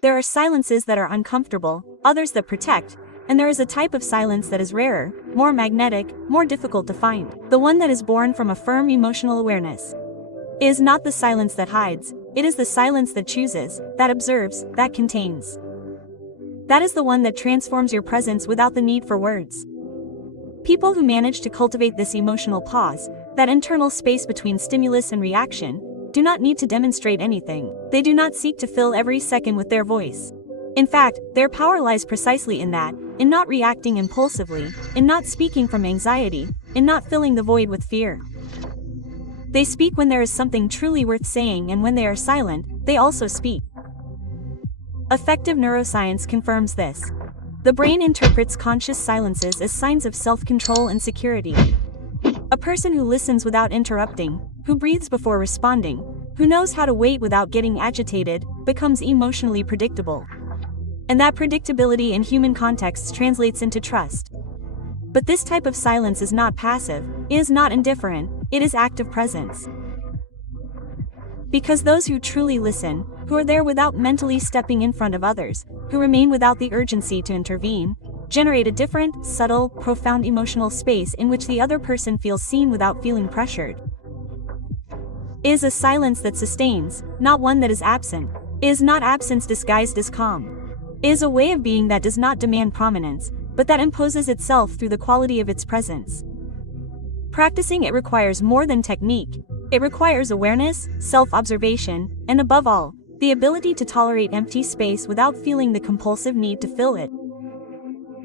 There are silences that are uncomfortable, others that protect, and there is a type of silence that is rarer, more magnetic, more difficult to find. The one that is born from a firm emotional awareness. It is not the silence that hides, it is the silence that chooses, that observes, that contains. That is the one that transforms your presence without the need for words. People who manage to cultivate this emotional pause, that internal space between stimulus and reaction, do not need to demonstrate anything. They do not seek to fill every second with their voice. In fact, their power lies precisely in that, in not reacting impulsively, in not speaking from anxiety, in not filling the void with fear. They speak when there is something truly worth saying, and when they are silent, they also speak. Effective neuroscience confirms this. The brain interprets conscious silences as signs of self-control and security. A person who listens without interrupting, who breathes before responding, who knows how to wait without getting agitated, becomes emotionally predictable. And that predictability in human contexts translates into trust. But this type of silence is not passive, it is not indifferent, it is active presence. Because those who truly listen, who are there without mentally stepping in front of others, who remain without the urgency to intervene, generate a different, subtle, profound emotional space in which the other person feels seen without feeling pressured. It is a silence that sustains, not one that is absent. It is not absence disguised as calm. It is a way of being that does not demand prominence, but that imposes itself through the quality of its presence. Practicing it requires more than technique. It requires awareness, self-observation, and above all, the ability to tolerate empty space without feeling the compulsive need to fill it.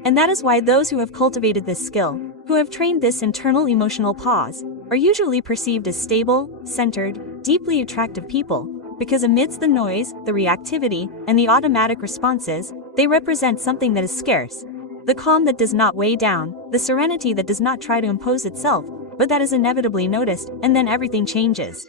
And that is why those who have cultivated this skill, who have trained this internal emotional pause, are usually perceived as stable, centered, deeply attractive people, because amidst the noise, the reactivity, and the automatic responses, they represent something that is scarce. The calm that does not weigh down, the serenity that does not try to impose itself, but that is inevitably noticed, and then everything changes.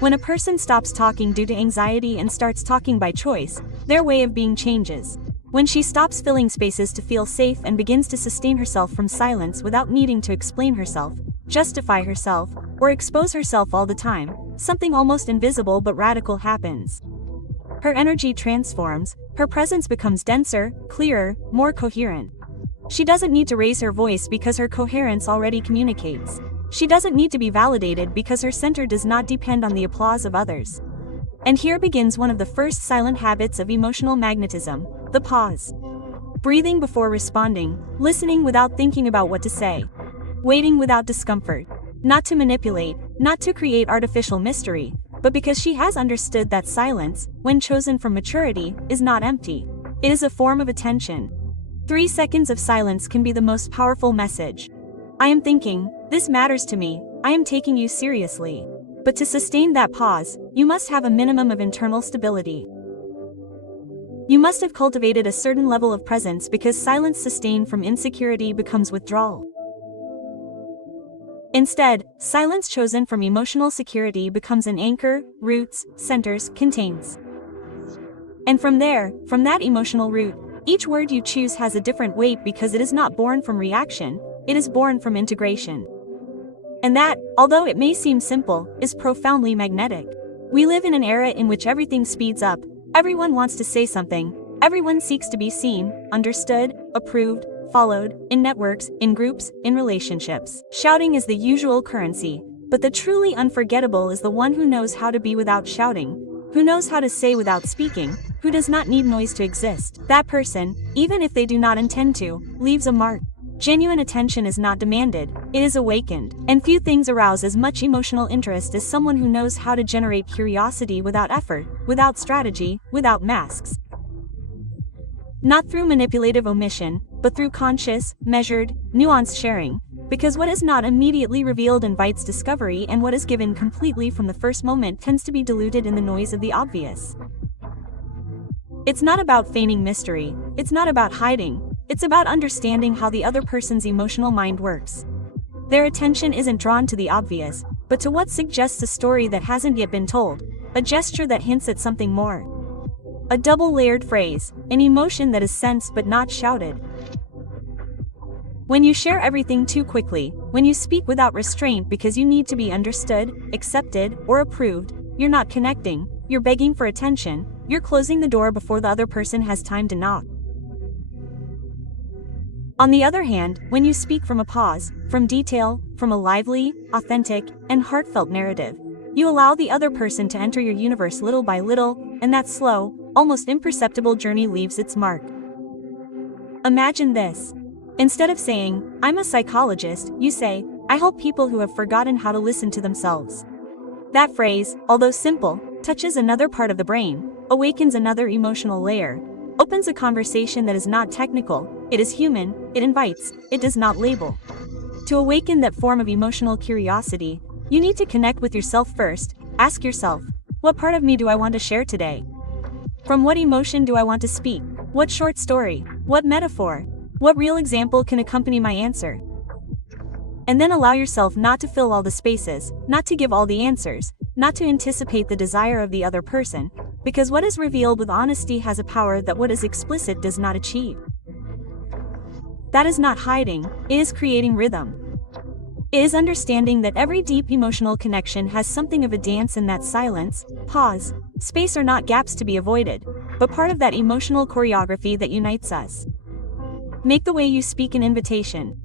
When a person stops talking due to anxiety and starts talking by choice, their way of being changes. When she stops filling spaces to feel safe and begins to sustain herself from silence without needing to explain herself, justify herself, or expose herself all the time, something almost invisible but radical happens. Her energy transforms, her presence becomes denser, clearer, more coherent. She doesn't need to raise her voice because her coherence already communicates. She doesn't need to be validated because her center does not depend on the applause of others. And here begins one of the first silent habits of emotional magnetism, the pause. Breathing before responding, listening without thinking about what to say, waiting without discomfort, not to manipulate, not to create artificial mystery, but because she has understood that silence, when chosen from maturity, is not empty. It is a form of attention. 3 seconds of silence can be the most powerful message. I am thinking, this matters to me, I am taking you seriously. But to sustain that pause, you must have a minimum of internal stability. You must have cultivated a certain level of presence, because silence sustained from insecurity becomes withdrawal. Instead, silence chosen from emotional security becomes an anchor, roots, centers, contains. And from there, from that emotional root, each word you choose has a different weight because it is not born from reaction, it is born from integration. And that, although it may seem simple, is profoundly magnetic. We live in an era in which everything speeds up, everyone wants to say something, everyone seeks to be seen, understood, approved, followed, in networks, in groups, in relationships. Shouting is the usual currency, but the truly unforgettable is the one who knows how to be without shouting, who knows how to say without speaking, who does not need noise to exist. That person, even if they do not intend to, leaves a mark. Genuine attention is not demanded, it is awakened, and few things arouse as much emotional interest as someone who knows how to generate curiosity without effort, without strategy, without masks. Not through manipulative omission, but through conscious, measured, nuanced sharing, because what is not immediately revealed invites discovery, and what is given completely from the first moment tends to be diluted in the noise of the obvious. It's not about feigning mystery, it's not about hiding, it's about understanding how the other person's emotional mind works. Their attention isn't drawn to the obvious, but to what suggests a story that hasn't yet been told, a gesture that hints at something more. A double-layered phrase, an emotion that is sensed but not shouted. When you share everything too quickly, when you speak without restraint because you need to be understood, accepted, or approved, you're not connecting, you're begging for attention, you're closing the door before the other person has time to knock. On the other hand, when you speak from a pause, from detail, from a lively, authentic, and heartfelt narrative, you allow the other person to enter your universe little by little, and that slow, almost imperceptible journey leaves its mark. Imagine this. Instead of saying, "I'm a psychologist," you say, "I help people who have forgotten how to listen to themselves." That phrase, although simple, touches another part of the brain, awakens another emotional layer, opens a conversation that is not technical, it is human, it invites, it does not label. To awaken that form of emotional curiosity, you need to connect with yourself first. Ask yourself, what part of me do I want to share today? From what emotion do I want to speak? What short story? What metaphor? What real example can accompany my answer? And then allow yourself not to fill all the spaces, not to give all the answers, not to anticipate the desire of the other person, because what is revealed with honesty has a power that what is explicit does not achieve. That is not hiding, it is creating rhythm. It is understanding that every deep emotional connection has something of a dance, and that silence, pause, space are not gaps to be avoided, but part of that emotional choreography that unites us. Make the way you speak an invitation,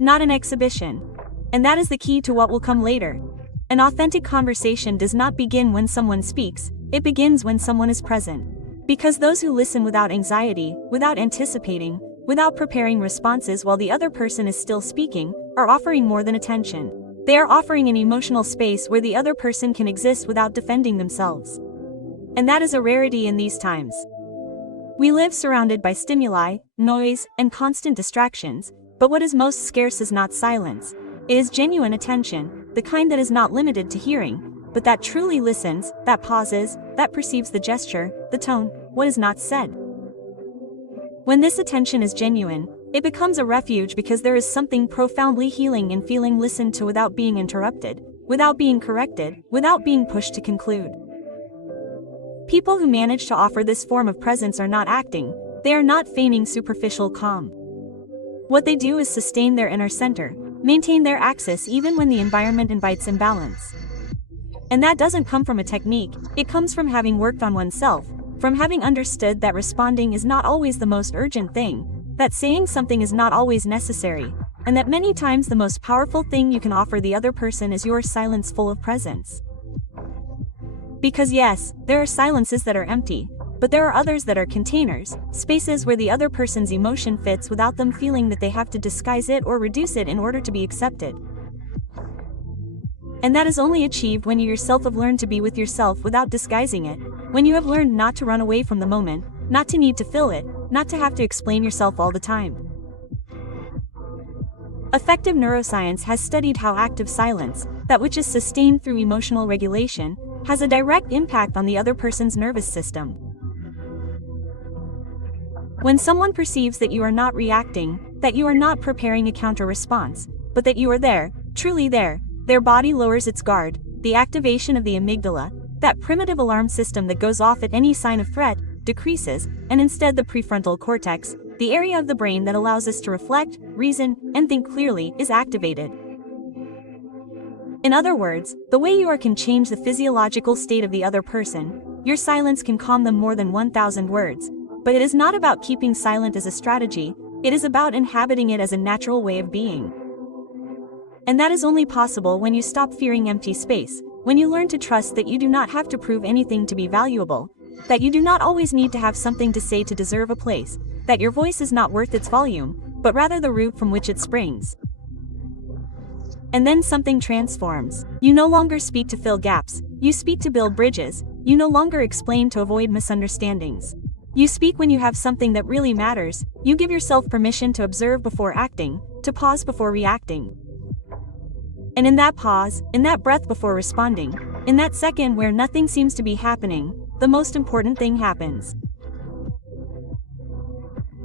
not an exhibition. And that is the key to what will come later. An authentic conversation does not begin when someone speaks, it begins when someone is present. Because those who listen without anxiety, without anticipating, without preparing responses while the other person is still speaking, are offering more than attention. They are offering an emotional space where the other person can exist without defending themselves. And that is a rarity in these times. We live surrounded by stimuli, noise, and constant distractions, but what is most scarce is not silence. It is genuine attention, the kind that is not limited to hearing, but that truly listens, that pauses, that perceives the gesture, the tone, what is not said. When this attention is genuine, it becomes a refuge, because there is something profoundly healing in feeling listened to without being interrupted, without being corrected, without being pushed to conclude. People who manage to offer this form of presence are not acting, they are not feigning superficial calm. What they do is sustain their inner center, maintain their axis even when the environment invites imbalance. And that doesn't come from a technique, it comes from having worked on oneself, from having understood that responding is not always the most urgent thing, that saying something is not always necessary, and that many times the most powerful thing you can offer the other person is your silence full of presence. Because yes, there are silences that are empty, but there are others that are containers, spaces where the other person's emotion fits without them feeling that they have to disguise it or reduce it in order to be accepted. And that is only achieved when you yourself have learned to be with yourself without disguising it, when you have learned not to run away from the moment, not to need to fill it, not to have to explain yourself all the time. Effective neuroscience has studied how active silence, that which is sustained through emotional regulation, has a direct impact on the other person's nervous system. When someone perceives that you are not reacting, that you are not preparing a counter-response, but that you are there, truly there, their body lowers its guard, the activation of the amygdala, that primitive alarm system that goes off at any sign of threat, decreases, and instead the prefrontal cortex, the area of the brain that allows us to reflect, reason, and think clearly, is activated. In other words, the way you are can change the physiological state of the other person. Your silence can calm them more than 1,000 words. But it is not about keeping silent as a strategy, it is about inhabiting it as a natural way of being. And that is only possible when you stop fearing empty space, when you learn to trust that you do not have to prove anything to be valuable, that you do not always need to have something to say to deserve a place, that your voice is not worth its volume, but rather the root from which it springs. And then something transforms. You no longer speak to fill gaps, you speak to build bridges, you no longer explain to avoid misunderstandings. You speak when you have something that really matters, you give yourself permission to observe before acting, to pause before reacting. And in that pause, in that breath before responding, in that second where nothing seems to be happening, the most important thing happens.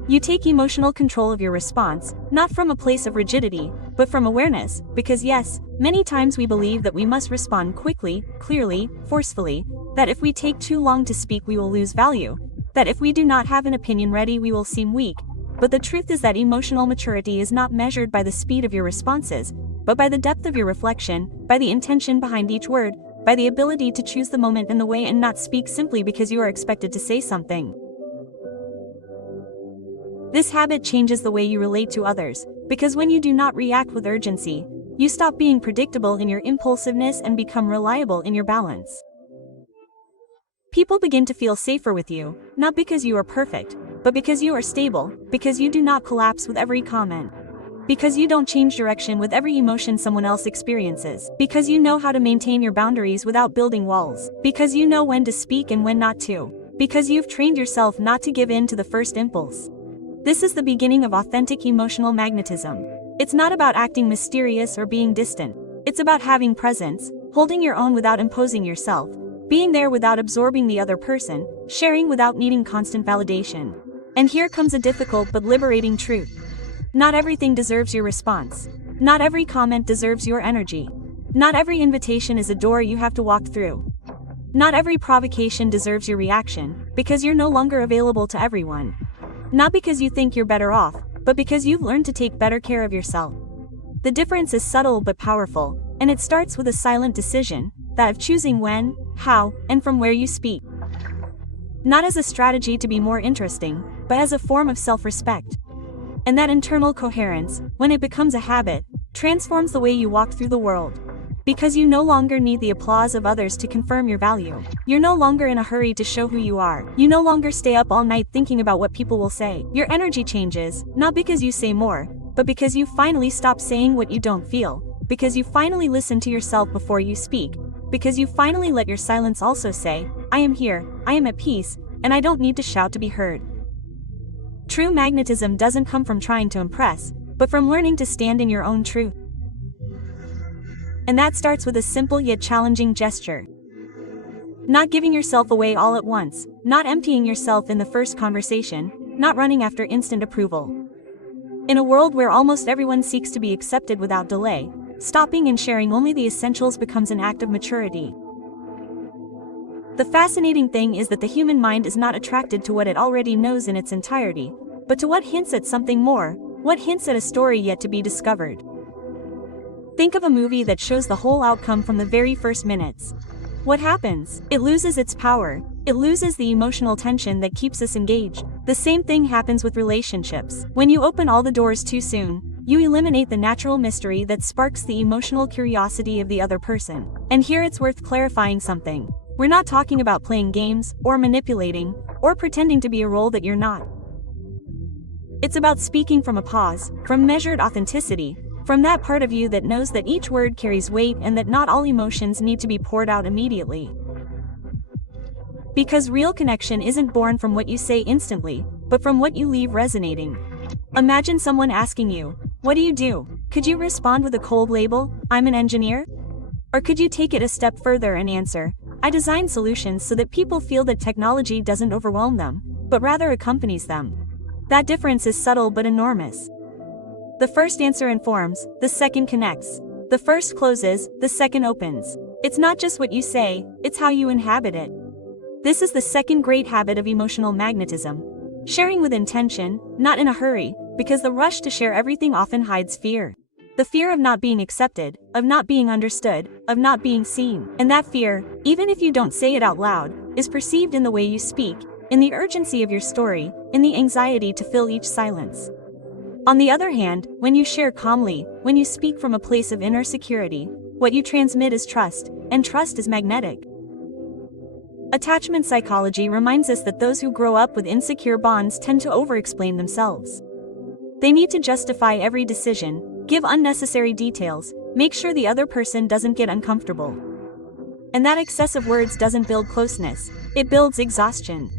You take emotional control of your response, not from a place of rigidity, but from awareness, because yes, many times we believe that we must respond quickly, clearly, forcefully, that if we take too long to speak we will lose value, that if we do not have an opinion ready we will seem weak, but the truth is that emotional maturity is not measured by the speed of your responses, but by the depth of your reflection, by the intention behind each word, by the ability to choose the moment and the way and not speak simply because you are expected to say something. This habit changes the way you relate to others, because when you do not react with urgency, you stop being predictable in your impulsiveness and become reliable in your balance. People begin to feel safer with you, not because you are perfect, but because you are stable, because you do not collapse with every comment. Because you don't change direction with every emotion someone else experiences. Because you know how to maintain your boundaries without building walls. Because you know when to speak and when not to. Because you've trained yourself not to give in to the first impulse. This is the beginning of authentic emotional magnetism. It's not about acting mysterious or being distant. It's about having presence, holding your own without imposing yourself, being there without absorbing the other person, sharing without needing constant validation. And here comes a difficult but liberating truth. Not everything deserves your response. Not every comment deserves your energy. Not every invitation is a door you have to walk through. Not every provocation deserves your reaction, because you're no longer available to everyone. Not because you think you're better off, but because you've learned to take better care of yourself. The difference is subtle but powerful, and it starts with a silent decision, that of choosing when, how, and from where you speak. Not as a strategy to be more interesting, but as a form of self-respect. And that internal coherence, when it becomes a habit, transforms the way you walk through the world. Because you no longer need the applause of others to confirm your value. You're no longer in a hurry to show who you are. You no longer stay up all night thinking about what people will say. Your energy changes, not because you say more, but because you finally stop saying what you don't feel. Because you finally listen to yourself before you speak. Because you finally let your silence also say, I am here, I am at peace, and I don't need to shout to be heard. True magnetism doesn't come from trying to impress, but from learning to stand in your own truth. And that starts with a simple yet challenging gesture. Not giving yourself away all at once, not emptying yourself in the first conversation, not running after instant approval. In a world where almost everyone seeks to be accepted without delay, stopping and sharing only the essentials becomes an act of maturity. The fascinating thing is that the human mind is not attracted to what it already knows in its entirety, but to what hints at something more, what hints at a story yet to be discovered. Think of a movie that shows the whole outcome from the very first minutes. What happens? It loses its power. It loses the emotional tension that keeps us engaged. The same thing happens with relationships. When you open all the doors too soon, you eliminate the natural mystery that sparks the emotional curiosity of the other person. And here it's worth clarifying something. We're not talking about playing games, or manipulating, or pretending to be a role that you're not. It's about speaking from a pause, from measured authenticity, from that part of you that knows that each word carries weight and that not all emotions need to be poured out immediately. Because real connection isn't born from what you say instantly, but from what you leave resonating. Imagine someone asking you, "What do you do?" Could you respond with a cold label, "I'm an engineer"? Or could you take it a step further and answer, "I design solutions so that people feel that technology doesn't overwhelm them, but rather accompanies them"? That difference is subtle but enormous. The first answer informs, the second connects. The first closes, the second opens. It's not just what you say, it's how you inhabit it. This is the second great habit of emotional magnetism. Sharing with intention, not in a hurry, because the rush to share everything often hides fear. The fear of not being accepted, of not being understood, of not being seen. And that fear, even if you don't say it out loud, is perceived in the way you speak, in the urgency of your story, in the anxiety to fill each silence. On the other hand, when you share calmly, when you speak from a place of inner security, what you transmit is trust, and trust is magnetic. Attachment psychology reminds us that those who grow up with insecure bonds tend to over-explain themselves. They need to justify every decision, give unnecessary details, make sure the other person doesn't get uncomfortable. And that excessive words doesn't build closeness, it builds exhaustion.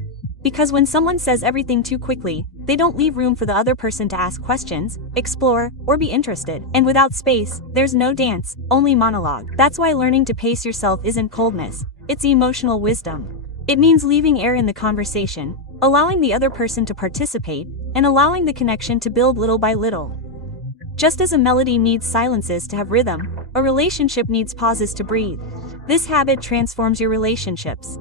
Because when someone says everything too quickly, they don't leave room for the other person to ask questions, explore, or be interested. And without space, there's no dance, only monologue. That's why learning to pace yourself isn't coldness, it's emotional wisdom. It means leaving air in the conversation, allowing the other person to participate, and allowing the connection to build little by little. Just as a melody needs silences to have rhythm, a relationship needs pauses to breathe. This habit transforms your relationships.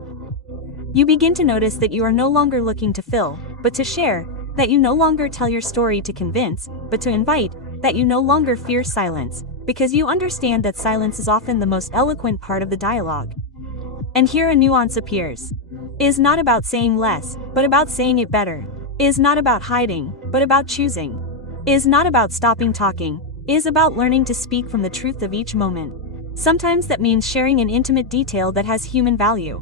You begin to notice that you are no longer looking to fill, but to share, that you no longer tell your story to convince, but to invite, that you no longer fear silence, because you understand that silence is often the most eloquent part of the dialogue. And here a nuance appears. It is not about saying less, but about saying it better. It is not about hiding, but about choosing. It is not about stopping talking. It is about learning to speak from the truth of each moment. Sometimes that means sharing an intimate detail that has human value.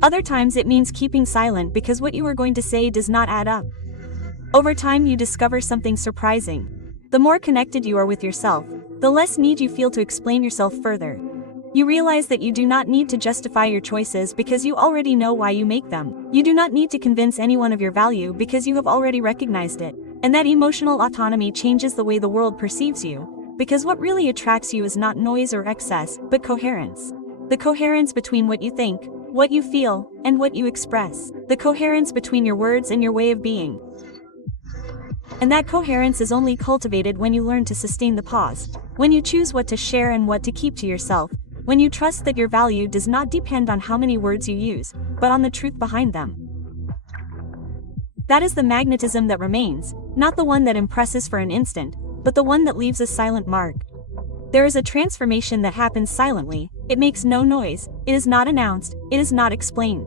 Other times it means keeping silent because what you are going to say does not add up. Over time you discover something surprising. The more connected you are with yourself, the less need you feel to explain yourself further. You realize that you do not need to justify your choices because you already know why you make them. You do not need to convince anyone of your value because you have already recognized it. And that emotional autonomy changes the way the world perceives you, because what really attracts you is not noise or excess, but coherence. The coherence between what you think, what you feel, and what you express. The coherence between your words and your way of being. And that coherence is only cultivated when you learn to sustain the pause, when you choose what to share and what to keep to yourself, when you trust that your value does not depend on how many words you use, but on the truth behind them. That is the magnetism that remains, not the one that impresses for an instant, but the one that leaves a silent mark. There is a transformation that happens silently. It makes no noise, it is not announced, it is not explained.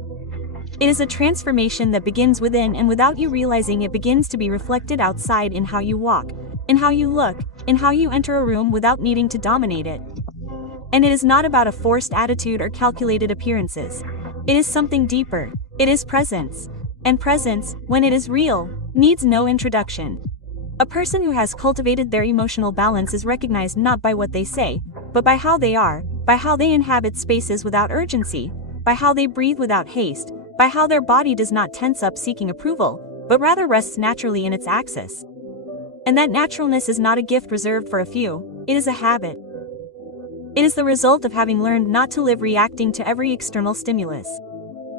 It is a transformation that begins within, and without you realizing it begins to be reflected outside in how you walk, in how you look, in how you enter a room without needing to dominate it. And it is not about a forced attitude or calculated appearances. It is something deeper. It is presence. And presence, when it is real, needs no introduction. A person who has cultivated their emotional balance is recognized not by what they say, but by how they are, by how they inhabit spaces without urgency, by how they breathe without haste, by how their body does not tense up seeking approval, but rather rests naturally in its axis. And that naturalness is not a gift reserved for a few, it is a habit. It is the result of having learned not to live reacting to every external stimulus.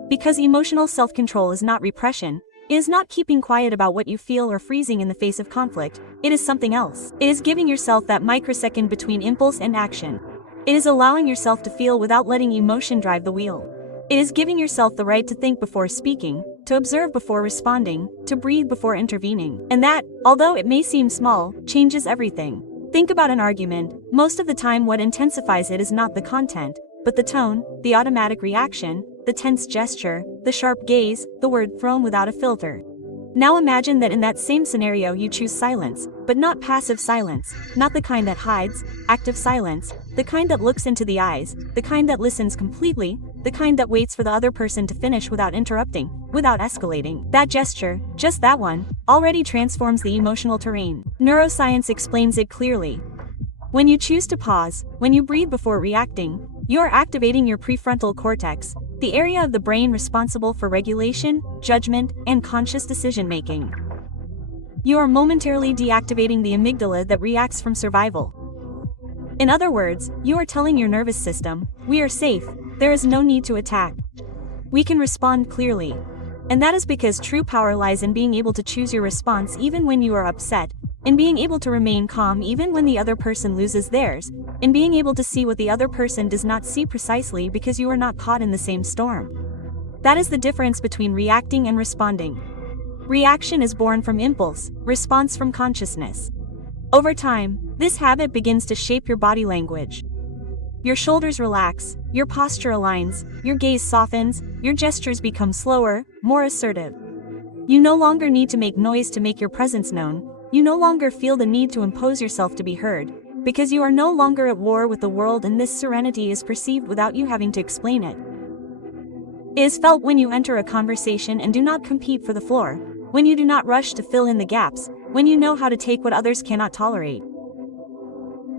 Because emotional self-control is not repression, it is not keeping quiet about what you feel or freezing in the face of conflict, it is something else. It is giving yourself that microsecond between impulse and action. It is allowing yourself to feel without letting emotion drive the wheel. It is giving yourself the right to think before speaking, to observe before responding, to breathe before intervening. And that, although it may seem small, changes everything. Think about an argument. Most of the time what intensifies it is not the content, but the tone, the automatic reaction, the tense gesture, the sharp gaze, the word thrown without a filter. Now imagine that in that same scenario you choose silence, but not passive silence, not the kind that hides, active silence, the kind that looks into the eyes, the kind that listens completely, the kind that waits for the other person to finish without interrupting, without escalating. That gesture, just that one, already transforms the emotional terrain. Neuroscience explains it clearly. When you choose to pause, when you breathe before reacting, you are activating your prefrontal cortex, the area of the brain responsible for regulation, judgment, and conscious decision-making. You are momentarily deactivating the amygdala that reacts from survival. In other words, you are telling your nervous system, we are safe, there is no need to attack. We can respond clearly. And that is because true power lies in being able to choose your response even when you are upset, in being able to remain calm even when the other person loses theirs, in being able to see what the other person does not see precisely because you are not caught in the same storm. That is the difference between reacting and responding. Reaction is born from impulse, response from consciousness. Over time, this habit begins to shape your body language. Your shoulders relax, your posture aligns, your gaze softens, your gestures become slower, more assertive. You no longer need to make noise to make your presence known. You no longer feel the need to impose yourself to be heard, because you are no longer at war with the world, and this serenity is perceived without you having to explain it. It is felt when you enter a conversation and do not compete for the floor, when you do not rush to fill in the gaps, when you know how to take what others cannot tolerate.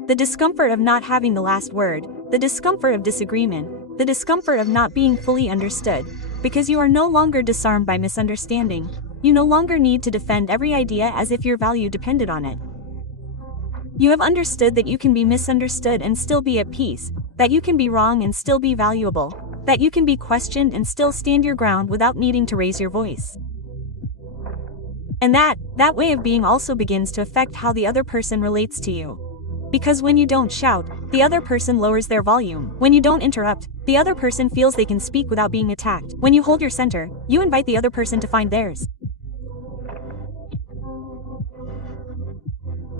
The discomfort of not having the last word, the discomfort of disagreement, the discomfort of not being fully understood, because you are no longer disarmed by misunderstanding. You no longer need to defend every idea as if your value depended on it. You have understood that you can be misunderstood and still be at peace, that you can be wrong and still be valuable, that you can be questioned and still stand your ground without needing to raise your voice. And that way of being also begins to affect how the other person relates to you. Because when you don't shout, the other person lowers their volume. When you don't interrupt, the other person feels they can speak without being attacked. When you hold your center, you invite the other person to find theirs.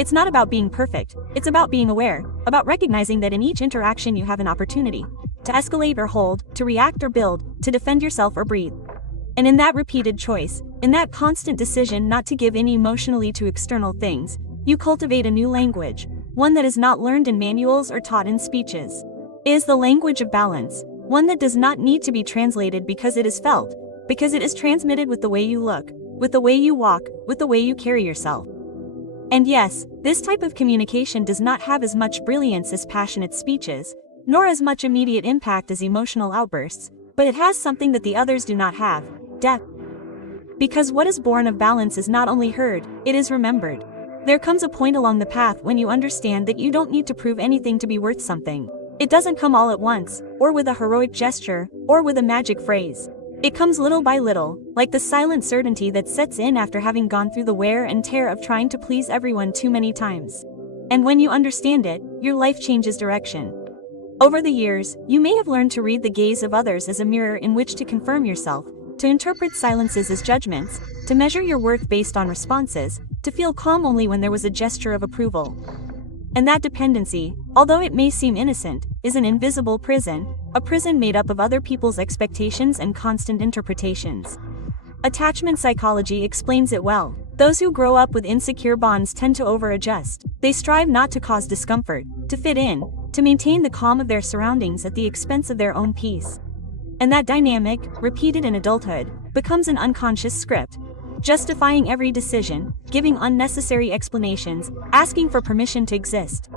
It's not about being perfect, it's about being aware, about recognizing that in each interaction you have an opportunity to escalate or hold, to react or build, to defend yourself or breathe. And in that repeated choice, in that constant decision not to give in emotionally to external things, you cultivate a new language, one that is not learned in manuals or taught in speeches. It is the language of balance, one that does not need to be translated because it is felt, because it is transmitted with the way you look, with the way you walk, with the way you carry yourself. And yes, this type of communication does not have as much brilliance as passionate speeches, nor as much immediate impact as emotional outbursts, but it has something that the others do not have: depth. Because what is born of balance is not only heard, it is remembered. There comes a point along the path when you understand that you don't need to prove anything to be worth something. It doesn't come all at once, or with a heroic gesture, or with a magic phrase. It comes little by little, like the silent certainty that sets in after having gone through the wear and tear of trying to please everyone too many times. And when you understand it, your life changes direction. Over the years, you may have learned to read the gaze of others as a mirror in which to confirm yourself, to interpret silences as judgments, to measure your worth based on responses, to feel calm only when there was a gesture of approval. And that dependency, although it may seem innocent, is an invisible prison, a prison made up of other people's expectations and constant interpretations. Attachment psychology explains it well. Those who grow up with insecure bonds tend to over-adjust. They strive not to cause discomfort, to fit in, to maintain the calm of their surroundings at the expense of their own peace. And that dynamic, repeated in adulthood, becomes an unconscious script, justifying every decision, giving unnecessary explanations, asking for permission to exist.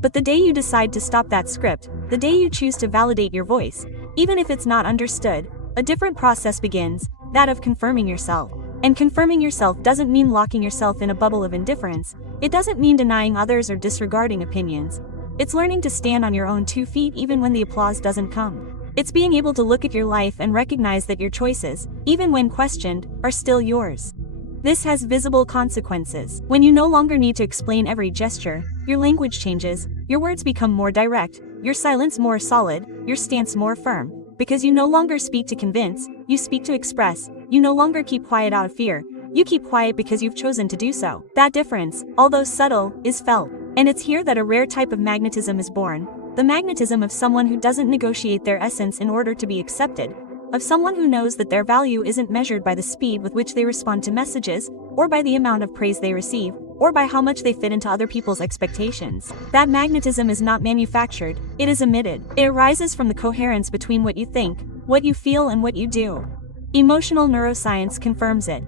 But the day you decide to stop that script, the day you choose to validate your voice, even if it's not understood, a different process begins, that of confirming yourself. And confirming yourself doesn't mean locking yourself in a bubble of indifference. It doesn't mean denying others or disregarding opinions. It's learning to stand on your own 2 feet even when the applause doesn't come. It's being able to look at your life and recognize that your choices, even when questioned, are still yours. This has visible consequences. When you no longer need to explain every gesture, your language changes, your words become more direct, your silence more solid, your stance more firm. Because you no longer speak to convince, you speak to express. You no longer keep quiet out of fear, you keep quiet because you've chosen to do so. That difference, although subtle, is felt. And it's here that a rare type of magnetism is born. The magnetism of someone who doesn't negotiate their essence in order to be accepted, of someone who knows that their value isn't measured by the speed with which they respond to messages, or by the amount of praise they receive, or by how much they fit into other people's expectations. That magnetism is not manufactured, it is emitted. It arises from the coherence between what you think, what you feel, and what you do. Emotional neuroscience confirms it.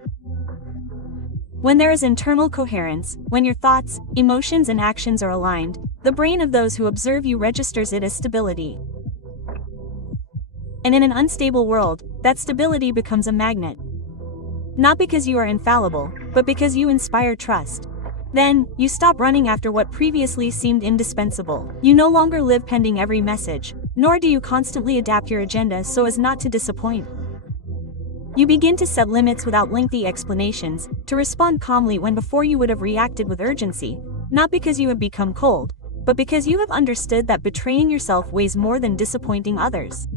When there is internal coherence, when your thoughts, emotions, and actions are aligned, the brain of those who observe you registers it as stability. And in an unstable world, that stability becomes a magnet. Not because you are infallible, but because you inspire trust. Then, you stop running after what previously seemed indispensable. You no longer live pending every message, nor do you constantly adapt your agenda so as not to disappoint. You begin to set limits without lengthy explanations, to respond calmly when before you would have reacted with urgency, not because you have become cold, but because you have understood that betraying yourself weighs more than disappointing others.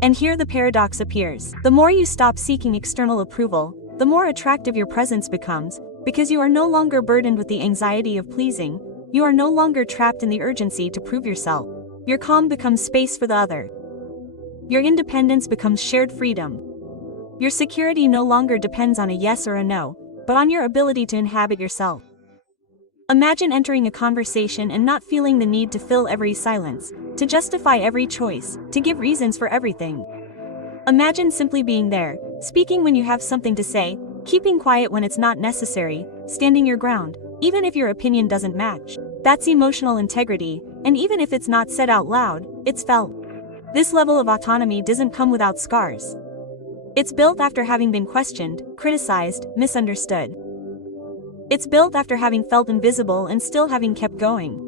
And here the paradox appears. The more you stop seeking external approval, the more attractive your presence becomes, because you are no longer burdened with the anxiety of pleasing, you are no longer trapped in the urgency to prove yourself. Your calm becomes space for the other. Your independence becomes shared freedom. Your security no longer depends on a yes or a no, but on your ability to inhabit yourself. Imagine entering a conversation and not feeling the need to fill every silence, to justify every choice, to give reasons for everything. Imagine simply being there, speaking when you have something to say, keeping quiet when it's not necessary, standing your ground, even if your opinion doesn't match. That's emotional integrity, and even if it's not said out loud, it's felt. This level of autonomy doesn't come without scars. It's built after having been questioned, criticized, misunderstood. It's built after having felt invisible and still having kept going.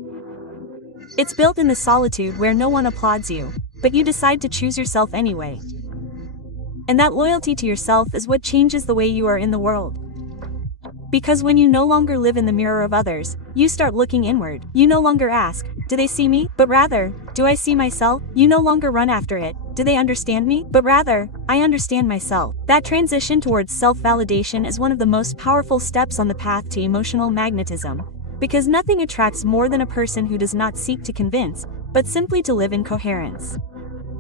It's built in the solitude where no one applauds you, but you decide to choose yourself anyway. And that loyalty to yourself is what changes the way you are in the world. Because when you no longer live in the mirror of others, you start looking inward. You no longer ask, do they see me? But rather, do I see myself? You no longer run after it, do they understand me? But rather, I understand myself. That transition towards self-validation is one of the most powerful steps on the path to emotional magnetism, because nothing attracts more than a person who does not seek to convince, but simply to live in coherence.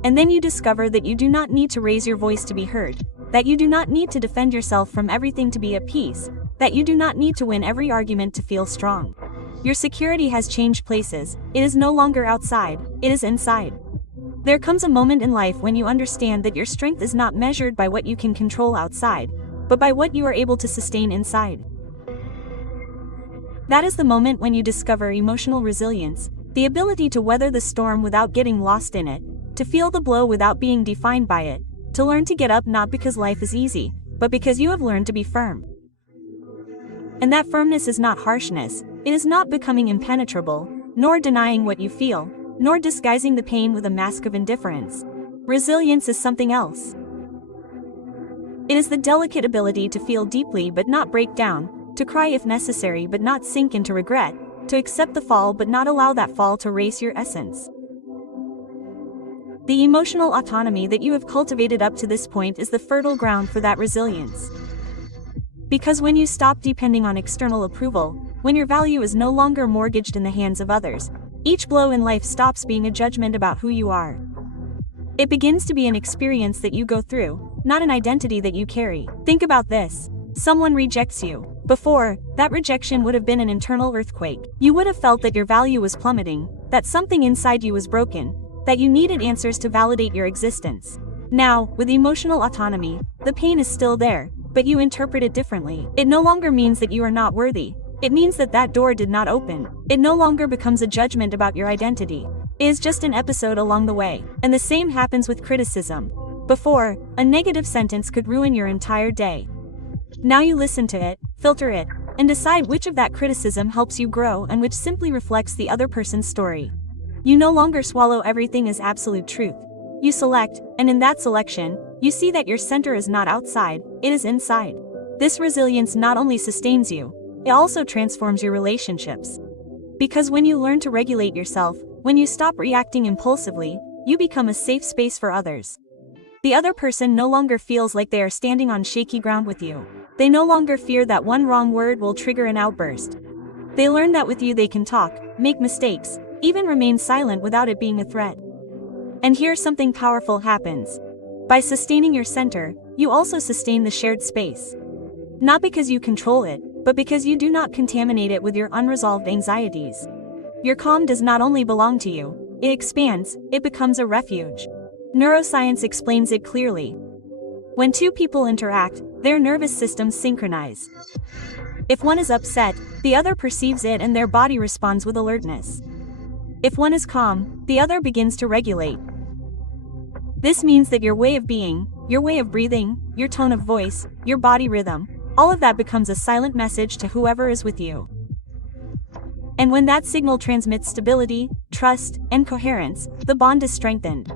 And then you discover that you do not need to raise your voice to be heard, that you do not need to defend yourself from everything to be at peace, that you do not need to win every argument to feel strong. Your security has changed places. It is no longer outside, it is inside. There comes a moment in life when you understand that your strength is not measured by what you can control outside, but by what you are able to sustain inside. That is the moment when you discover emotional resilience, the ability to weather the storm without getting lost in it, to feel the blow without being defined by it, to learn to get up not because life is easy, but because you have learned to be firm. And that firmness is not harshness, it is not becoming impenetrable, nor denying what you feel, nor disguising the pain with a mask of indifference. Resilience is something else. It is the delicate ability to feel deeply but not break down, to cry if necessary but not sink into regret, to accept the fall but not allow that fall to erase your essence. The emotional autonomy that you have cultivated up to this point is the fertile ground for that resilience. Because when you stop depending on external approval, when your value is no longer mortgaged in the hands of others, each blow in life stops being a judgment about who you are. It begins to be an experience that you go through, not an identity that you carry. Think about this. Someone rejects you. Before, that rejection would have been an internal earthquake. You would have felt that your value was plummeting, that something inside you was broken, that you needed answers to validate your existence. Now, with emotional autonomy, the pain is still there, but you interpret it differently. It no longer means that you are not worthy. It means that that door did not open. It no longer becomes a judgment about your identity. It is just an episode along the way. And the same happens with criticism. Before, a negative sentence could ruin your entire day. Now you listen to it, filter it, and decide which of that criticism helps you grow and which simply reflects the other person's story. You no longer swallow everything as absolute truth. You select, and in that selection, you see that your center is not outside, it is inside. This resilience not only sustains you, it also transforms your relationships. Because when you learn to regulate yourself, when you stop reacting impulsively, you become a safe space for others. The other person no longer feels like they are standing on shaky ground with you. They no longer fear that one wrong word will trigger an outburst. They learn that with you they can talk, make mistakes, even remain silent without it being a threat. And here something powerful happens. By sustaining your center, you also sustain the shared space. Not because you control it, but because you do not contaminate it with your unresolved anxieties. Your calm does not only belong to you, it expands, it becomes a refuge. Neuroscience explains it clearly. When two people interact, their nervous systems synchronize. If one is upset, the other perceives it and their body responds with alertness. If one is calm, the other begins to regulate. This means that your way of being, your way of breathing, your tone of voice, your body rhythm, all of that becomes a silent message to whoever is with you. And when that signal transmits stability, trust, and coherence, the bond is strengthened.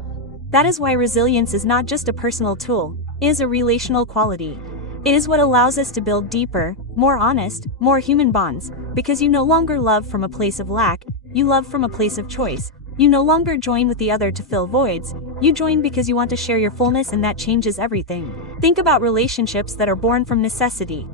That is why resilience is not just a personal tool, it is a relational quality. It is what allows us to build deeper, more honest, more human bonds, because you no longer love from a place of lack, you love from a place of choice. You no longer join with the other to fill voids, you join because you want to share your fullness, and that changes everything. Think about relationships that are born from necessity.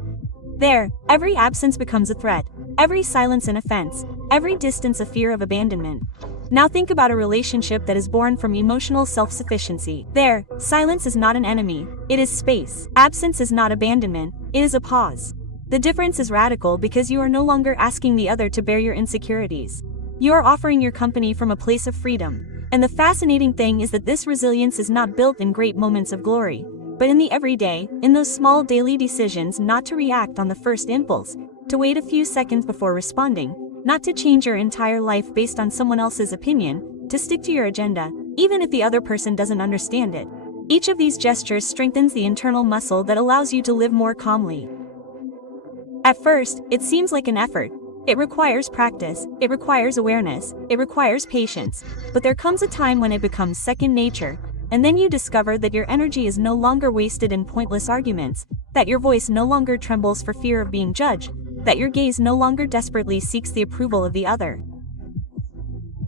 There, every absence becomes a threat, every silence an offense, every distance a fear of abandonment. Now think about a relationship that is born from emotional self-sufficiency. There, silence is not an enemy, it is space. Absence is not abandonment, it is a pause. The difference is radical because you are no longer asking the other to bear your insecurities. You are offering your company from a place of freedom. And the fascinating thing is that this resilience is not built in great moments of glory, but in the everyday, in those small daily decisions not to react on the first impulse, to wait a few seconds before responding, not to change your entire life based on someone else's opinion, to stick to your agenda, even if the other person doesn't understand it. Each of these gestures strengthens the internal muscle that allows you to live more calmly. At first, it seems like an effort. It requires practice, it requires awareness, it requires patience, but there comes a time when it becomes second nature, and then you discover that your energy is no longer wasted in pointless arguments, that your voice no longer trembles for fear of being judged, that your gaze no longer desperately seeks the approval of the other.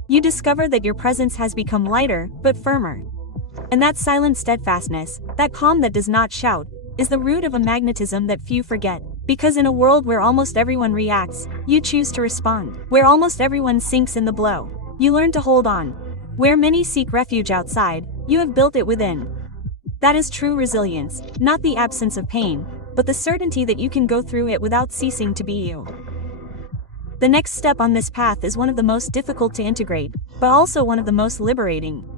You discover that your presence has become lighter, but firmer. And that silent steadfastness, that calm that does not shout, is the root of a magnetism that few forget. Because in a world where almost everyone reacts, you choose to respond. Where almost everyone sinks in the blow, you learn to hold on. Where many seek refuge outside, you have built it within. That is true resilience, not the absence of pain, but the certainty that you can go through it without ceasing to be you. The next step on this path is one of the most difficult to integrate, but also one of the most liberating.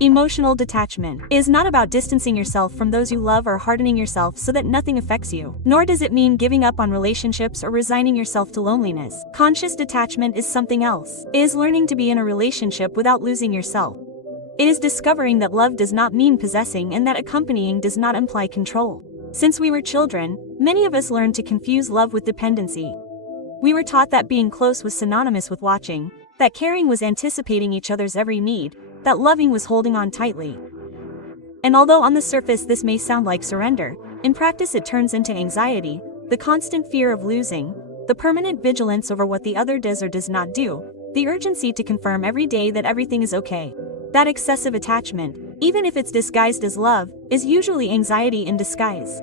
Emotional detachment is not about distancing yourself from those you love or hardening yourself so that nothing affects you. Nor does it mean giving up on relationships or resigning yourself to loneliness. Conscious detachment is something else. It is learning to be in a relationship without losing yourself. It is discovering that love does not mean possessing and that accompanying does not imply control. Since we were children, many of us learned to confuse love with dependency. We were taught that being close was synonymous with watching, that caring was anticipating each other's every need, that loving was holding on tightly. And although on the surface this may sound like surrender, in practice it turns into anxiety, the constant fear of losing, the permanent vigilance over what the other does or does not do, the urgency to confirm every day that everything is okay. That excessive attachment, even if it's disguised as love, is usually anxiety in disguise.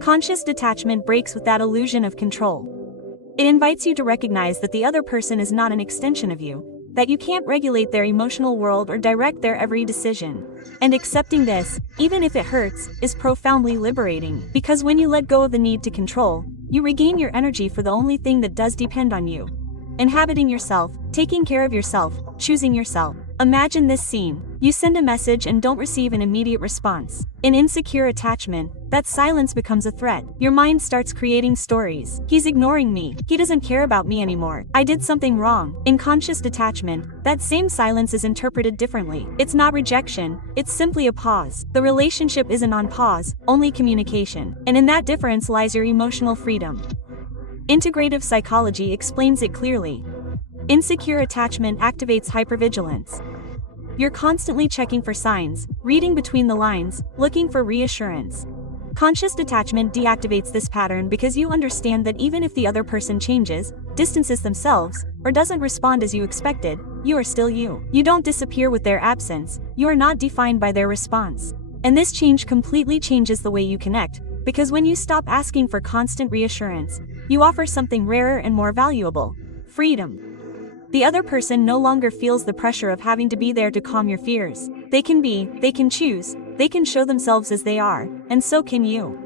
Conscious detachment breaks with that illusion of control. It invites you to recognize that the other person is not an extension of you, that you can't regulate their emotional world or direct their every decision. And accepting this, even if it hurts, is profoundly liberating. Because when you let go of the need to control, you regain your energy for the only thing that does depend on you. Inhabiting yourself, taking care of yourself, choosing yourself. Imagine this scene. You send a message and don't receive an immediate response. In insecure attachment, that silence becomes a threat. Your mind starts creating stories. He's ignoring me. He doesn't care about me anymore. I did something wrong. In conscious detachment, that same silence is interpreted differently. It's not rejection, it's simply a pause. The relationship isn't on pause, only communication. And in that difference lies your emotional freedom. Integrative psychology explains it clearly. Insecure attachment activates hypervigilance. You're constantly checking for signs, reading between the lines, looking for reassurance. Conscious detachment deactivates this pattern because you understand that even if the other person changes, distances themselves, or doesn't respond as you expected, you are still you. You don't disappear with their absence, you are not defined by their response. And this change completely changes the way you connect, because when you stop asking for constant reassurance, you offer something rarer and more valuable: freedom. The other person no longer feels the pressure of having to be there to calm your fears. They can be, they can choose, they can show themselves as they are, and so can you.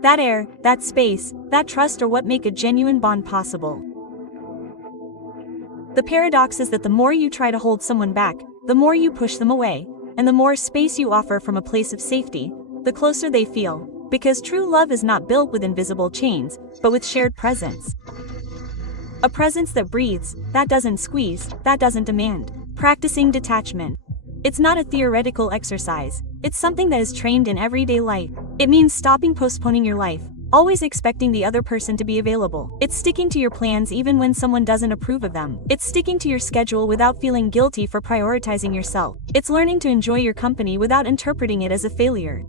That air, that space, that trust are what make a genuine bond possible. The paradox is that the more you try to hold someone back, the more you push them away, and the more space you offer from a place of safety, the closer they feel, because true love is not built with invisible chains, but with shared presence. A presence that breathes, that doesn't squeeze, that doesn't demand. Practicing detachment. It's not a theoretical exercise, it's something that is trained in everyday life. It means stopping postponing your life, always expecting the other person to be available. It's sticking to your plans even when someone doesn't approve of them. It's sticking to your schedule without feeling guilty for prioritizing yourself. It's learning to enjoy your company without interpreting it as a failure.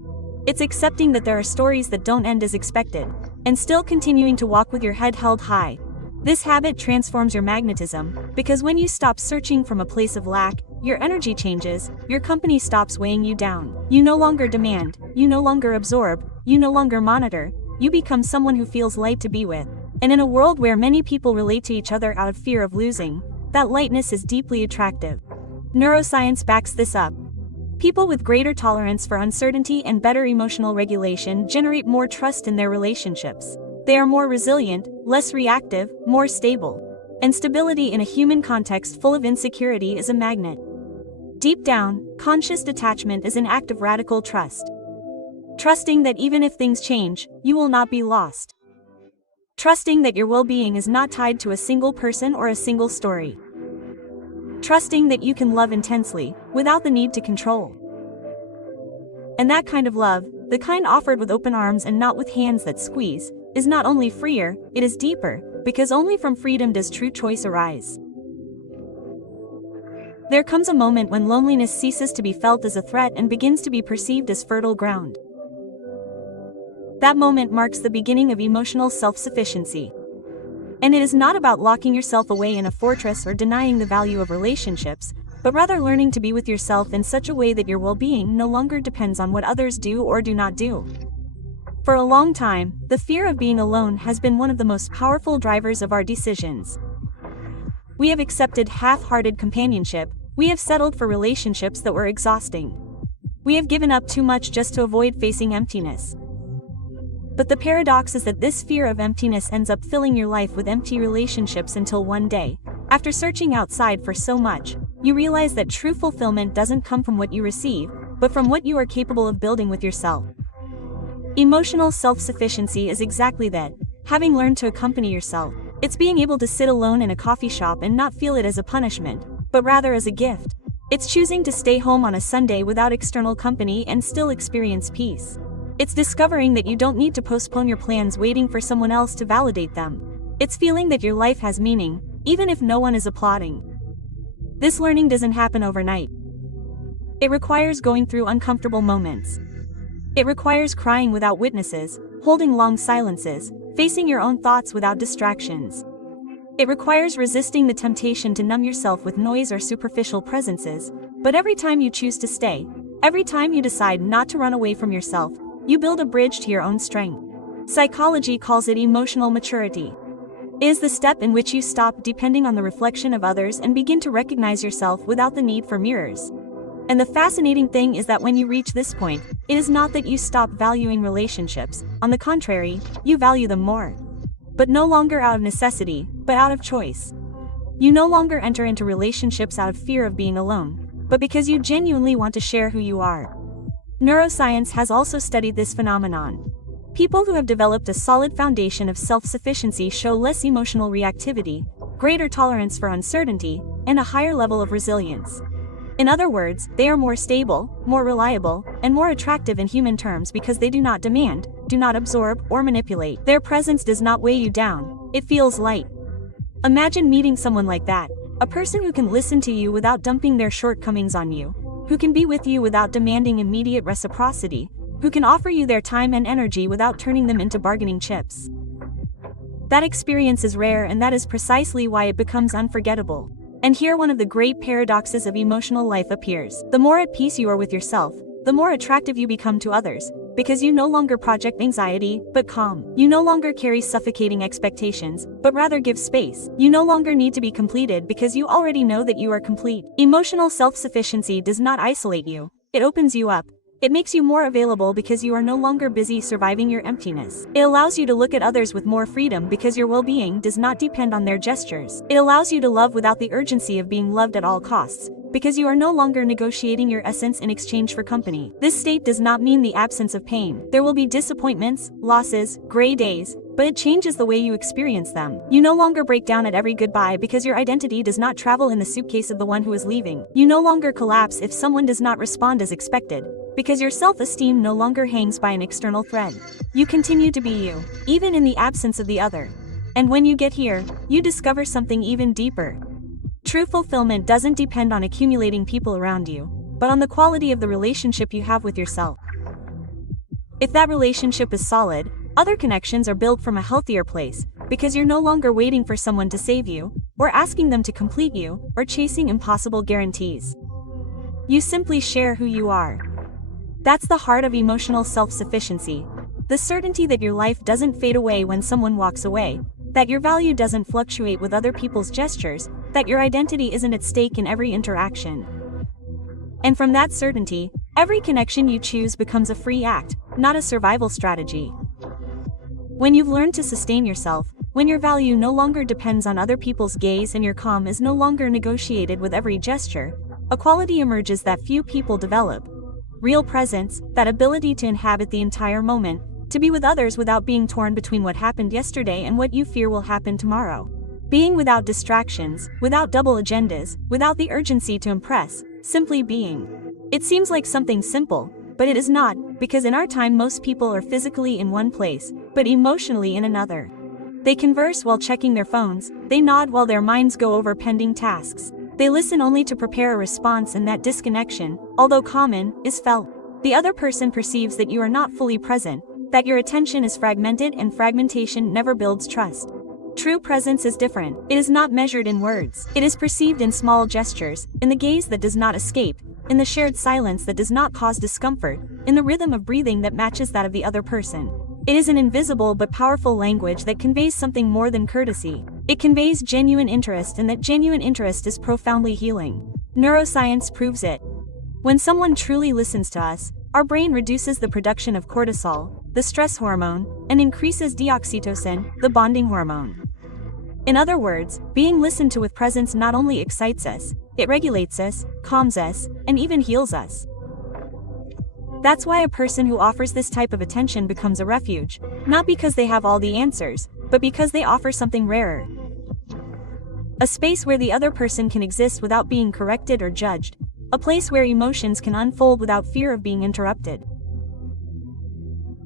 It's accepting that there are stories that don't end as expected, and still continuing to walk with your head held high. This habit transforms your magnetism, because when you stop searching from a place of lack, your energy changes, your company stops weighing you down. You no longer demand, you no longer absorb, you no longer monitor, you become someone who feels light to be with. And in a world where many people relate to each other out of fear of losing, that lightness is deeply attractive. Neuroscience backs this up. People with greater tolerance for uncertainty and better emotional regulation generate more trust in their relationships. They are more resilient, less reactive, more stable. And stability in a human context full of insecurity is a magnet. Deep down, conscious detachment is an act of radical trust. Trusting that even if things change, you will not be lost. Trusting that your well-being is not tied to a single person or a single story. Trusting that you can love intensely, without the need to control. And that kind of love, the kind offered with open arms and not with hands that squeeze, is not only freer, it is deeper, because only from freedom does true choice arise. There comes a moment when loneliness ceases to be felt as a threat and begins to be perceived as fertile ground. That moment marks the beginning of emotional self-sufficiency. And it is not about locking yourself away in a fortress or denying the value of relationships, but rather learning to be with yourself in such a way that your well-being no longer depends on what others do or do not do. For a long time, the fear of being alone has been one of the most powerful drivers of our decisions. We have accepted half-hearted companionship, we have settled for relationships that were exhausting. We have given up too much just to avoid facing emptiness. But the paradox is that this fear of emptiness ends up filling your life with empty relationships until one day, after searching outside for so much, you realize that true fulfillment doesn't come from what you receive, but from what you are capable of building with yourself. Emotional self-sufficiency is exactly that, having learned to accompany yourself. It's being able to sit alone in a coffee shop and not feel it as a punishment, but rather as a gift. It's choosing to stay home on a Sunday without external company and still experience peace. It's discovering that you don't need to postpone your plans waiting for someone else to validate them. It's feeling that your life has meaning, even if no one is applauding. This learning doesn't happen overnight. It requires going through uncomfortable moments. It requires crying without witnesses, holding long silences, facing your own thoughts without distractions. It requires resisting the temptation to numb yourself with noise or superficial presences, but every time you choose to stay, every time you decide not to run away from yourself, you build a bridge to your own strength. Psychology calls it emotional maturity. It is the step in which you stop depending on the reflection of others and begin to recognize yourself without the need for mirrors. And the fascinating thing is that when you reach this point, it is not that you stop valuing relationships, on the contrary, you value them more. But no longer out of necessity, but out of choice. You no longer enter into relationships out of fear of being alone, but because you genuinely want to share who you are. Neuroscience has also studied this phenomenon. People who have developed a solid foundation of self-sufficiency show less emotional reactivity, greater tolerance for uncertainty, and a higher level of resilience. In other words, they are more stable, more reliable, and more attractive in human terms because they do not demand, do not absorb, or manipulate. Their presence does not weigh you down, it feels light. Imagine meeting someone like that, a person who can listen to you without dumping their shortcomings on you, who can be with you without demanding immediate reciprocity, who can offer you their time and energy without turning them into bargaining chips. That experience is rare, and that is precisely why it becomes unforgettable. And here one of the great paradoxes of emotional life appears. The more at peace you are with yourself, the more attractive you become to others, because you no longer project anxiety, but calm. You no longer carry suffocating expectations, but rather give space. You no longer need to be completed because you already know that you are complete. Emotional self-sufficiency does not isolate you, it opens you up. It makes you more available because you are no longer busy surviving your emptiness. It allows you to look at others with more freedom because your well-being does not depend on their gestures. It allows you to love without the urgency of being loved at all costs, because you are no longer negotiating your essence in exchange for company. This state does not mean the absence of pain. There will be disappointments, losses, gray days, but it changes the way you experience them. You no longer break down at every goodbye because your identity does not travel in the suitcase of the one who is leaving. You no longer collapse if someone does not respond as expected, because your self-esteem no longer hangs by an external thread. You continue to be you, even in the absence of the other. And when you get here, you discover something even deeper. True fulfillment doesn't depend on accumulating people around you, but on the quality of the relationship you have with yourself. If that relationship is solid, other connections are built from a healthier place, because you're no longer waiting for someone to save you, or asking them to complete you, or chasing impossible guarantees. You simply share who you are. That's the heart of emotional self-sufficiency. The certainty that your life doesn't fade away when someone walks away, that your value doesn't fluctuate with other people's gestures, that your identity isn't at stake in every interaction. And from that certainty, every connection you choose becomes a free act, not a survival strategy. When you've learned to sustain yourself, when your value no longer depends on other people's gaze and your calm is no longer negotiated with every gesture, a quality emerges that few people develop. Real presence, that ability to inhabit the entire moment, to be with others without being torn between what happened yesterday and what you fear will happen tomorrow. Being without distractions, without double agendas, without the urgency to impress, simply being. It seems like something simple, but it is not, because in our time most people are physically in one place, but emotionally in another. They converse while checking their phones, they nod while their minds go over pending tasks. They listen only to prepare a response, and that disconnection, although common, is felt. The other person perceives that you are not fully present, that your attention is fragmented, and fragmentation never builds trust. True presence is different. It is not measured in words. It is perceived in small gestures, in the gaze that does not escape, in the shared silence that does not cause discomfort, in the rhythm of breathing that matches that of the other person. It is an invisible but powerful language that conveys something more than courtesy. It conveys genuine interest, and that genuine interest is profoundly healing. Neuroscience proves it. When someone truly listens to us, our brain reduces the production of cortisol, the stress hormone, and increases deoxytocin, the bonding hormone. In other words, being listened to with presence not only excites us, it regulates us, calms us, and even heals us. That's why a person who offers this type of attention becomes a refuge, not because they have all the answers, but because they offer something rarer. A space where the other person can exist without being corrected or judged, a place where emotions can unfold without fear of being interrupted.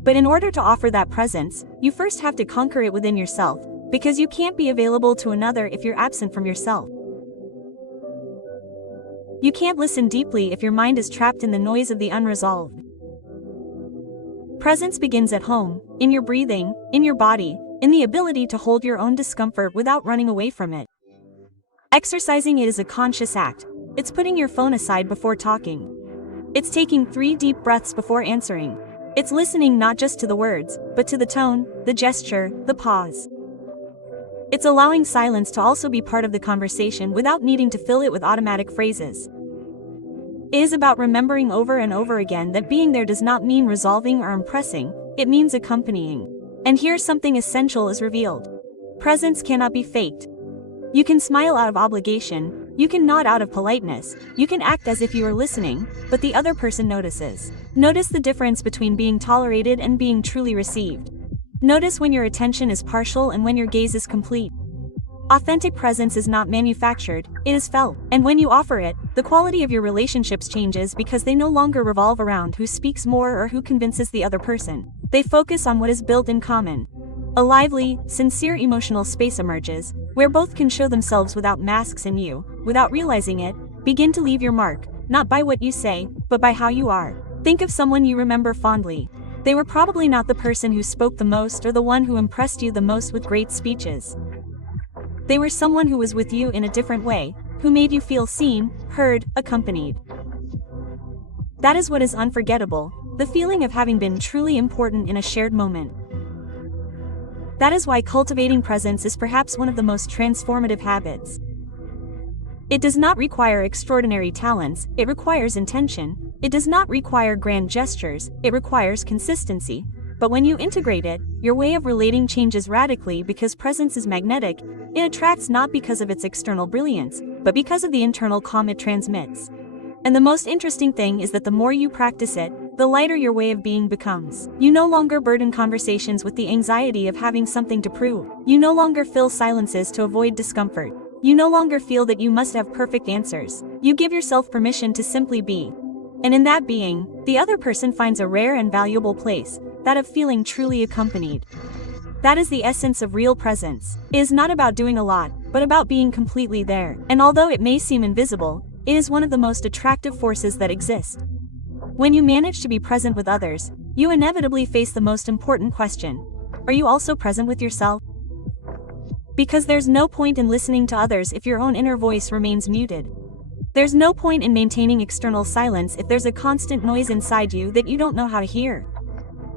But in order to offer that presence, you first have to conquer it within yourself, because you can't be available to another if you're absent from yourself. You can't listen deeply if your mind is trapped in the noise of the unresolved. Presence begins at home, in your breathing, in your body, in the ability to hold your own discomfort without running away from it. Exercising it is a conscious act. It's putting your phone aside before talking. It's taking 3 deep breaths before answering. It's listening not just to the words, but to the tone, the gesture, the pause. It's allowing silence to also be part of the conversation without needing to fill it with automatic phrases. It is about remembering over and over again that being there does not mean resolving or impressing, it means accompanying. And here something essential is revealed. Presence cannot be faked. You can smile out of obligation, you can nod out of politeness, you can act as if you are listening, but the other person notices. Notice the difference between being tolerated and being truly received. Notice when your attention is partial and when your gaze is complete. Authentic presence is not manufactured, it is felt. And when you offer it, the quality of your relationships changes because they no longer revolve around who speaks more or who convinces the other person. They focus on what is built in common. A lively, sincere emotional space emerges, where both can show themselves without masks, and you, without realizing it, begin to leave your mark, not by what you say, but by how you are. Think of someone you remember fondly. They were probably not the person who spoke the most or the one who impressed you the most with great speeches. They were someone who was with you in a different way, who made you feel seen, heard, accompanied. That is what is unforgettable, the feeling of having been truly important in a shared moment. That is why cultivating presence is perhaps one of the most transformative habits. It does not require extraordinary talents, it requires intention. It does not require grand gestures, it requires consistency. But when you integrate it, your way of relating changes radically because presence is magnetic. It attracts not because of its external brilliance, but because of the internal calm it transmits. And the most interesting thing is that the more you practice it, the lighter your way of being becomes. You no longer burden conversations with the anxiety of having something to prove. You no longer fill silences to avoid discomfort. You no longer feel that you must have perfect answers. You give yourself permission to simply be. And in that being, the other person finds a rare and valuable place, that of feeling truly accompanied. That is the essence of real presence. It is not about doing a lot, but about being completely there. And although it may seem invisible, it is one of the most attractive forces that exist. When you manage to be present with others, you inevitably face the most important question. Are you also present with yourself? Because there's no point in listening to others if your own inner voice remains muted. There's no point in maintaining external silence if there's a constant noise inside you that you don't know how to hear.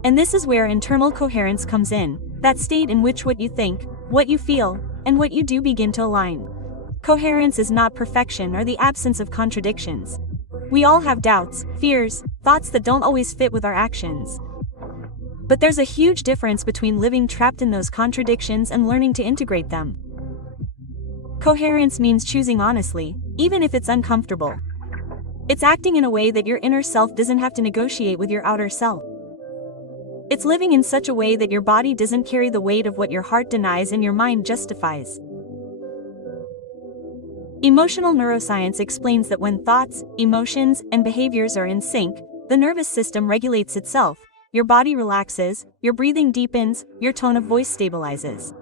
And this is where internal coherence comes in, that state in which what you think, what you feel, and what you do begin to align. Coherence is not perfection or the absence of contradictions. We all have doubts, fears, thoughts that don't always fit with our actions. But there's a huge difference between living trapped in those contradictions and learning to integrate them. Coherence means choosing honestly, even if it's uncomfortable. It's acting in a way that your inner self doesn't have to negotiate with your outer self. It's living in such a way that your body doesn't carry the weight of what your heart denies and your mind justifies. Emotional neuroscience explains that when thoughts, emotions, and behaviors are in sync, the nervous system regulates itself, your body relaxes, your breathing deepens, your tone of voice stabilizes.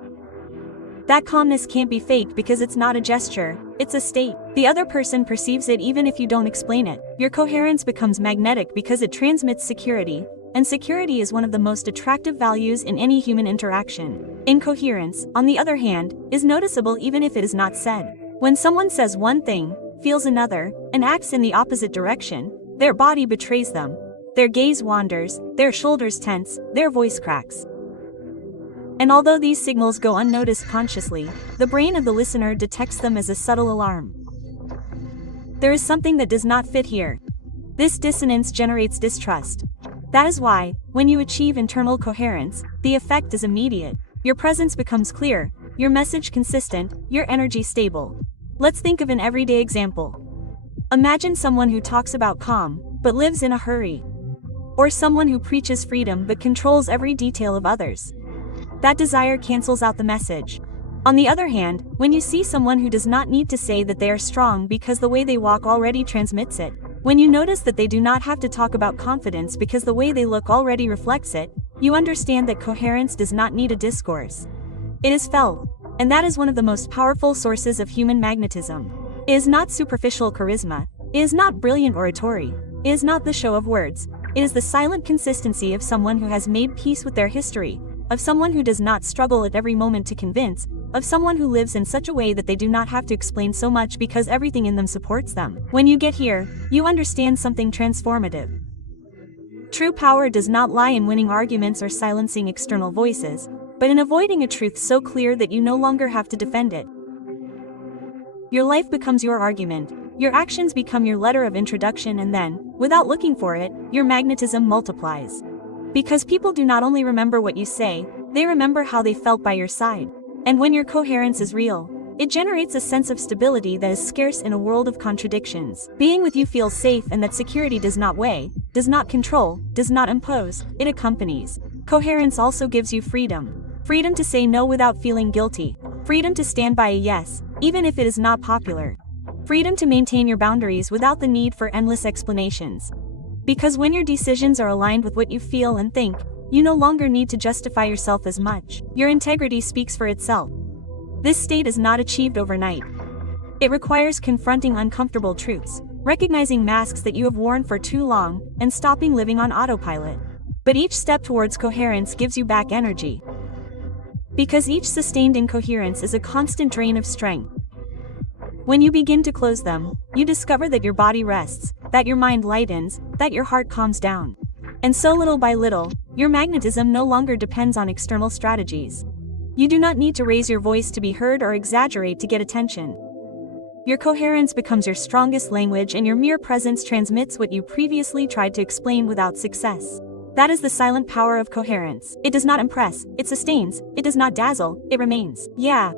That calmness can't be faked because it's not a gesture, it's a state. The other person perceives it even if you don't explain it. Your coherence becomes magnetic because it transmits security, and security is one of the most attractive values in any human interaction. Incoherence, on the other hand, is noticeable even if it is not said. When someone says one thing, feels another, and acts in the opposite direction, their body betrays them. Their gaze wanders, their shoulders tense, their voice cracks. And although these signals go unnoticed consciously, the brain of the listener detects them as a subtle alarm. There is something that does not fit here. This dissonance generates distrust. That is why, when you achieve internal coherence, the effect is immediate. Your presence becomes clear, your message consistent, your energy stable. Let's think of an everyday example. Imagine someone who talks about calm, but lives in a hurry. Or someone who preaches freedom but controls every detail of others. That desire cancels out the message. On the other hand, when you see someone who does not need to say that they are strong because the way they walk already transmits it, when you notice that they do not have to talk about confidence because the way they look already reflects it, you understand that coherence does not need a discourse. It is felt, and that is one of the most powerful sources of human magnetism. It is not superficial charisma, it is not brilliant oratory, it is not the show of words, it is the silent consistency of someone who has made peace with their history, of someone who does not struggle at every moment to convince, of someone who lives in such a way that they do not have to explain so much because everything in them supports them. When you get here, you understand something transformative. True power does not lie in winning arguments or silencing external voices, but in avoiding a truth so clear that you no longer have to defend it. Your life becomes your argument, your actions become your letter of introduction, and then, without looking for it, your magnetism multiplies. Because people do not only remember what you say, they remember how they felt by your side. And when your coherence is real, it generates a sense of stability that is scarce in a world of contradictions. Being with you feels safe, and that security does not weigh, does not control, does not impose, it accompanies. Coherence also gives you freedom. Freedom to say no without feeling guilty. Freedom to stand by a yes, even if it is not popular. Freedom to maintain your boundaries without the need for endless explanations. Because when your decisions are aligned with what you feel and think, you no longer need to justify yourself as much. Your integrity speaks for itself. This state is not achieved overnight. It requires confronting uncomfortable truths, recognizing masks that you have worn for too long, and stopping living on autopilot. But each step towards coherence gives you back energy. Because each sustained incoherence is a constant drain of strength. When you begin to close them, you discover that your body rests, that your mind lightens, that your heart calms down. And so little by little, your magnetism no longer depends on external strategies. You do not need to raise your voice to be heard or exaggerate to get attention. Your coherence becomes your strongest language, and your mere presence transmits what you previously tried to explain without success. That is the silent power of coherence. It does not impress, it sustains, it does not dazzle, it remains. Yeah.